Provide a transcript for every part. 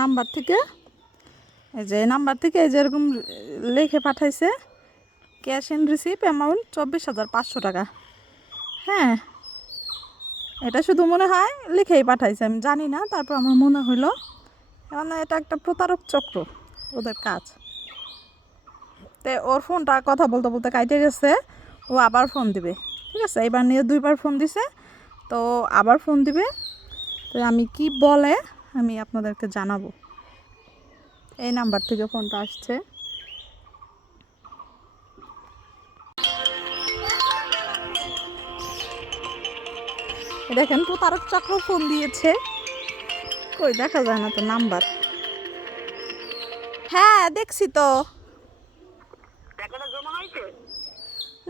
Number থেকে number থেকে যেরকম লিখে পাঠাইছে ক্যাশ ইন রিসিভ অ্যামাউন্ট 24,500 টাকা। হ্যাঁ, এটা শুধু মনে হয় লিখেই পাঠাইছে, আমি জানি না। তারপর আমার মনে হলো মানে এটা একটা প্রতারক চক্র, ওদের কাজ। তো ওর ফোনটা কথা বলতে বলতে কাটে গেছে, ও আবার ফোন দিবে। ঠিক আছে, এবার নিয়ে 2বার ফোন দিছে, তো আবার ফোন দিবে। তো আমি কি বলে আমি আপনাদেরকে জানাবো। এই নাম্বার থেকে ফোনটা আসছে। দেখেন প্রতারক চক্র ফোন দিয়েছে, কই দেখা যায় না তো নাম্বার। হ্যাঁ দেখছি তো।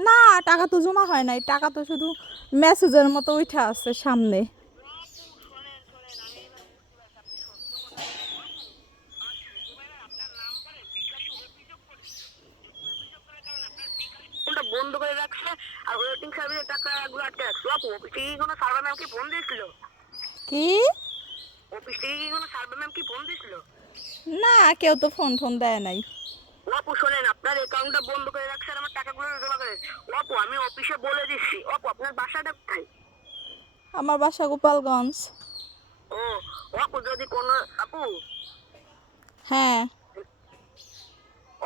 না, টাকা তো জমা হয় নাই, টাকা তো শুধু মেসেজের মতো উঠে আছে সামনে। বন্ধ করে রাখছে আর ওয়েটিং সার্ভিসের টাকাগুলো আটকে রাখছে। আপু অফিস থেকে কোনো সার্ভার ম্যাম কি ফোন দিয়েছিল? কি অফিস থেকে কি কোনো সার্ভার ম্যাম কি ফোন দিয়েছিল? না, কেউ তো ফোন ফোন দেয় নাই। আপু শোনেন, আপনার অ্যাকাউন্টটা বন্ধ করে রাখছেন, আমার টাকাগুলো জমা করে। আপু আমি অফিসে বলে দিচ্ছি। আপু আপনার বাসাটা কোথায়? আমার বাসা গোপালগঞ্জ। ও আপু যদি কোনো আপু হ্যাঁ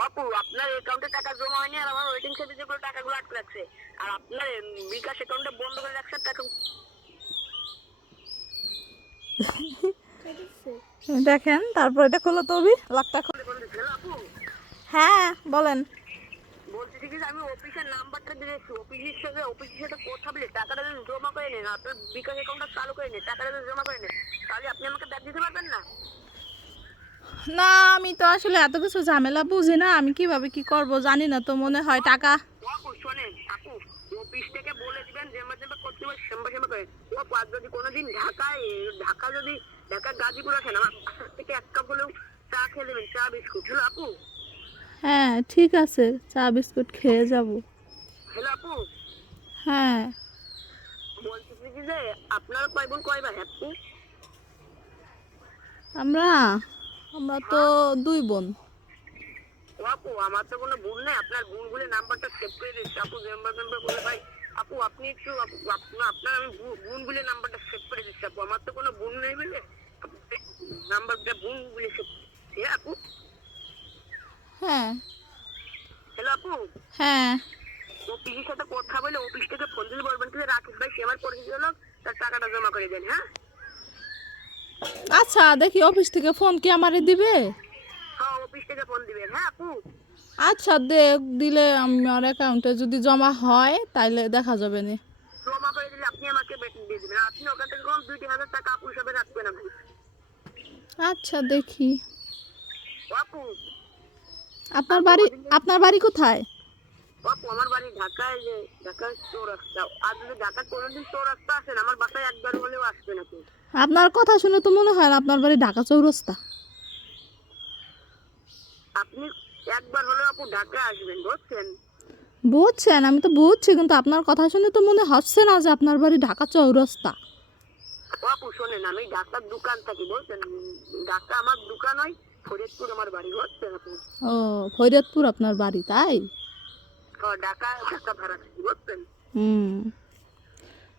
আপু আপনার অ্যাকাউন্টে টাকা জমা হয়নি আর আমার ওয়েটিং সার্ভিসে কোনো টাকাগুলো আটকে রাখছে। আর আপনার বিকাশ অ্যাকাউন্টটা বন্ধ করে রাখছে টাকা। দেখেন, তারপর এটা খোলো তো লাখটা। আপু হ্যাঁ বলেন। বলছি ঠিক আছে, আমি অফিসের নাম্বারটা দিয়েছি, অফিসের সাথে কথা বলে টাকাটা যদি জমা করে নেন, আপনার বিকাশ অ্যাকাউন্টটা চালু করে নেন, টাকাটা যদি জমা করে নেন, তাহলে আপনি আমাকে ব্যাগ দিতে পারবেন না? না, আমি তো আসলে এত কিছু ঝামেলা বুঝি না, আমি কিভাবে কি করব জানি না তো। মনে হয় টাকা আপু শোনেন, আপু অফিস থেকে বলে দিবেন যেমন যেমন করতে হবে সেম্বা করে। আপু আর যদি কোনোদিন ঢাকা গাজীপুর আসেন, আমার বাসা থেকে 1 কাপ হলেও চা খেয়ে নেবেন, চা বিস্কুট। হ্যালো আপু। হ্যাঁ ঠিক আছে, চা বিস্কুট খেয়ে যাব। হ্যালো আপু, হ্যাঁ বলছি কি যে আপনারা কয় বোন কয় ভাই আপু? আমরা আমরা তো 2 বোন। আপু আমার তো কোনো বোন নেই, আপনার বোনগুলোর নাম্বারটা সেভ করে দিচ্ছি। আপু মেম্বার বলে ভাই, আপু আপনি একটু আপনার আমি বোনগুলোর নাম্বারটা সেভ করে দিচ্ছি। আপু আমার তো কোনো বোন নেই বলে নাম্বারটা বোনগুলো সেভ। হ্যাঁ আপু। হ্যাঁ হ্যালো আপু, হ্যাঁ অফিসের সাথে কথা বলে অফিস থেকে ফোন দিলে বলবেন কি রাকেশ ভাই সে আমার পরিচিত লোক, তার টাকাটা জমা করে দেন। হ্যাঁ আচ্ছা, দেখি অফিস থেকে ফোন কি আমারে দিবে? হ্যাঁ অফিস থেকে ফোন দিবেন। হ্যাঁ আপু। আচ্ছা দিলে আমার অ্যাকাউন্টে যদি জমা হয় তাইলে দেখা যাবে না। জমা করে দিলে আপনি আমাকে বেতন দিয়ে দিবেন। আপনি ওখান থেকে কোন 2-3 হাজার টাকা আপু হিসাবে রাখবেন। আপনি আচ্ছা দেখি। আপু আপনার বাড়ি কোথায়? আপু আমার বাড়ি ঢাকায়, যে ঢাকার চৌরাস্তা। আর যদি ঢাকা কোনোদিন চৌরাস্তা আসেন, আমার বাসায় একবার হলেও আসবেন আপনি। আপনার কথা শুনে তো মনে হয় না আপনার বাড়ি ঢাকা চৌরাস্তা। আপনি একবার হলেও আপু ঢাকায় আসবেন, বুঝছেন? বুঝছেন, আমি তো বুঝছি, কিন্তু আপনার কথা শুনে তো মনে হচ্ছে না যে আপনার বাড়ি ঢাকা চৌরাস্তা। আপু শোনেন, আমি ঢাকার দোকান থাকি, বুঝছেন? ঢাকা আমার দোকান হয়, ফরিদপুর আমার বাড়ি, বুঝছেন আপু? ও, ফরিদপুর আপনার বাড়ি তাই? ঢাকা ভাড়া থাকি, বুঝছেন? হুম।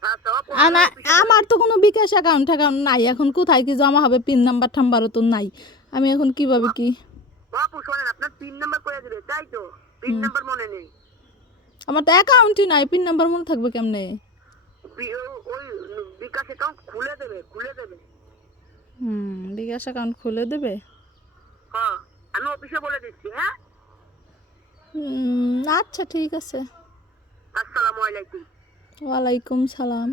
আচ্ছা আপু, আমি আমার তো কোনো বিকাশ অ্যাকাউন্ট নাই এখন, কোথায় কি জমা হবে? পিন নাম্বার টাম্বারও তো নাই, আমি এখন কিভাবে কি? আপু শোনেন, আপনার পিন নাম্বার করে দিবে, তাই তো? পিন নাম্বার মনে নেই? আমার তো অ্যাকাউন্টই নাই, পিন নাম্বার মনে থাকবে কেমনে? ওই বিকাশ অ্যাকাউন্ট খুলে দেবে। বিকাশ অ্যাকাউন্ট খুলে দেবে। হ্যাঁ আমি অফিসে বলে দিচ্ছি। হ্যাঁ আচ্ছা ঠিক আছে। আসসালামু আলাইকুম। ওয়ালাইকুম সালাম।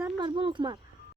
নাম্বার বলুক মা।